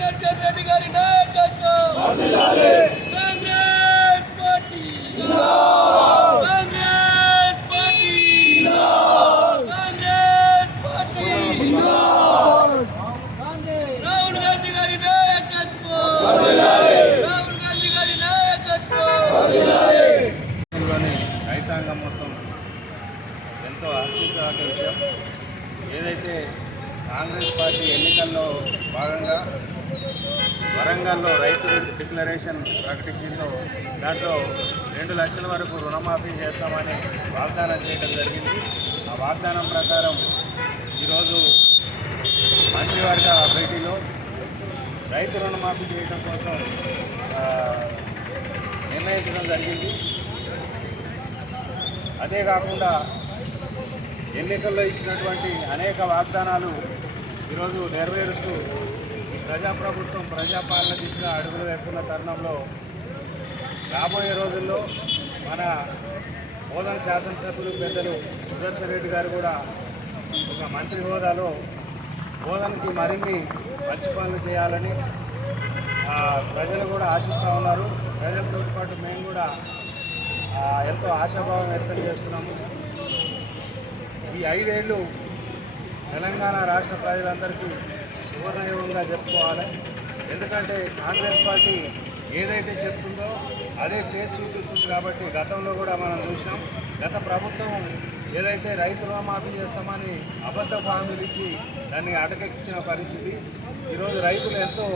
అంబేద్కర్ రెడ్డి గారి నాయకత్వం. Congress party. Congress party. Congress party. Rahul Gandhi garu నాయకత్వం. రాహుల్ గాంధీ గారి నాయకత్వం. రైతాంగం మొత్తం ఎంతో హర్షించదగ్గ విషయం. ఏదైతే కాంగ్రెస్ పార్టీ ఎన్నికల్లో తెలంగాణలో రైతు డిక్లరేషన్ ప్రకటించిందో దాంట్లో రెండు లక్షల వరకు రుణమాఫీ చేస్తామని వాగ్దానం చేయడం జరిగింది. ఆ వాగ్దానం ప్రకారం ఈరోజు మంత్రివర్గ భేటీలో రైతు రుణమాఫీ చేయడం కోసం నిర్ణయించడం జరిగింది. అదే కాకుండా ఎన్నికల్లో ఇచ్చినటువంటి అనేక వాగ్దానాలు ఈరోజు నెరవేరుస్తూ ప్రజాప్రభుత్వం ప్రజాపాలన దిశగా అడుగులు వేస్తున్న తరుణంలో రాబోయే రోజుల్లో మన బోధన శాసనసభ్యులు పెద్దలు సుదర్శన్ రెడ్డి గారు కూడా ఒక మంత్రి హోదాలో బోధనకి మరిన్ని మంచి పనులు చేయాలని ప్రజలు కూడా ఆశిస్తూ ఉన్నారు. ప్రజలతో పాటు మేము కూడా ఎంతో ఆశాభావం వ్యక్తం చేస్తున్నాము. ఈ ఐదేళ్ళు తెలంగాణ రాష్ట్ర ప్రజలందరికీ సువర్ణయుగంగా చెప్పుకోవాలి. ఎందుకంటే కాంగ్రెస్ పార్టీ ఏదైతే చెప్తుందో అదే చేసి చూపిస్తుంది కాబట్టి గతంలో కూడా మనం చూసినాం. గత ప్రభుత్వం ఏదైతే రైతు రుణమాఫీ చేస్తామని అబద్ధ హామీలు ఇచ్చి దాన్ని అటకెక్కించిన పరిస్థితి ఈరోజు రైతులు ఎంతో